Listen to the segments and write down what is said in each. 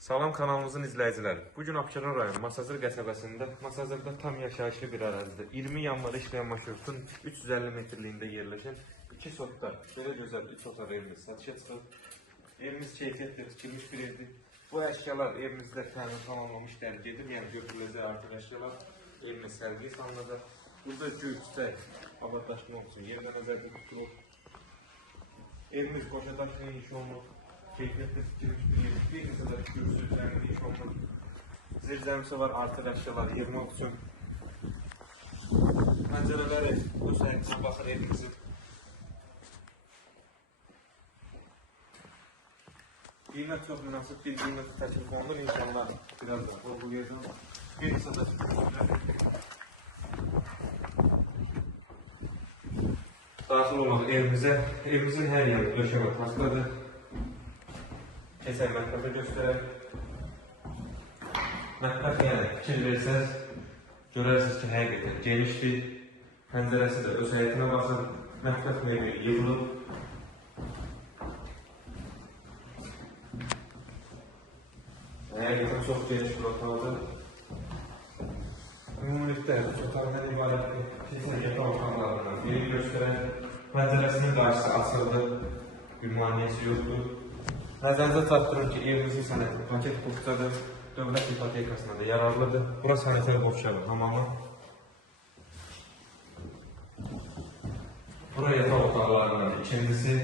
Salam kanalımızın izləyiciləri. Bugün Abşeron rayonu Masazır qəsəbəsində, Masazırda tam yaşayışlı bir ərazidə 20 yanvar işləyən marşrutun 350 metrliyində yerləşən 2 sotda belə gözəl 3 otaq evimiz satışa çıxıb. Evimiz keyfiyyətlə tikilmiş bir evdir. Bu əşyalar evimizdə təmin tamamlamış dərc edib, yəni götürüləcək artıq əşyalar evimiz sərgiyə salınacaq. Burada gül, çiçək, abadlaşmaq üçün yerdə nəzərdə tutulur. Evimiz boşa daşla inşa olunur. Keyfiyyətlə tikilmiş bir yer. Bir neçə də kürsü üzərində iş olunur. Zirzəmisi var, artıq əşyalar yığmaq üçün. Pəncərələri bu səhətçə baxır evimizin. Qiymət çox münasib bir qiymət təklif olunur. İnşallah birazdan vurgulayacağım. Bir neçə də daxil olmaq evimizin hər yeri döşəmə taxtadır. Keçən mətbəxi göstərək. Mətbəx yəni fikir versəz, görərsiniz ki, həqiqətən genişdir. Pəncərəsi də öz həyətinə baxır. Mətbəx mebeli yığılıb. Həqiqətən çox geniş bir otaqdır. Ümumilikdə otaqdan ibarətdir. Keçən yataq otaqlarından biri göstərək. Pəncərəsinin qarşısı açıldı. Bir maniyəsi yoxdur. Nəzərinizə çatdırın ki, evimizin sənəti paket boşcadır, dövlət ipotekasına da yararlıdır. Bura sənətər boşcadır tamamı. Bura yataq otaqlarından ikincisi,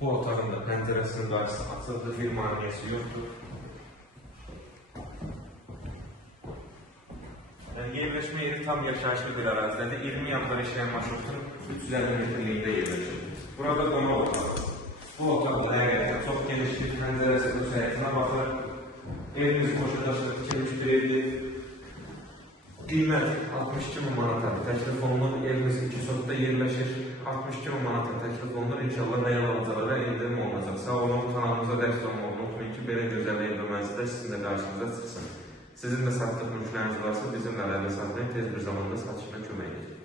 bu otağın da pəncərəsinin qarşısı açıldı, bir maniyəsi yoxdur. Yerləşmə yeri tam yaşayışlı bir ərazidədir. 20 yanvar işləyən marşrutun 350 metrliyində yerləşir. Burada qonaq otağı. Bu otaqda həqiqətən çox genişlik, pəncərəsi öz həyətinə baxır. Evimiz boşa daşla tikilmiş bir evdir. Qiymət 62.000 manata təklif olunur. Evimiz 2 sotda yerləşir. 62.000 manata təklif olunur. İnşallah real alacaqlara endirim olunacaq. Sağ olun, kanalımıza dəstək olmağı unutmayın ki, belə gözəl ev və mənzildə sizin də qarşınıza çıxsın. Sizin də satdıq mülkləriniz varsa bizimlə əlaqə saxlayın, tez bir zamanda satışına kömək edin.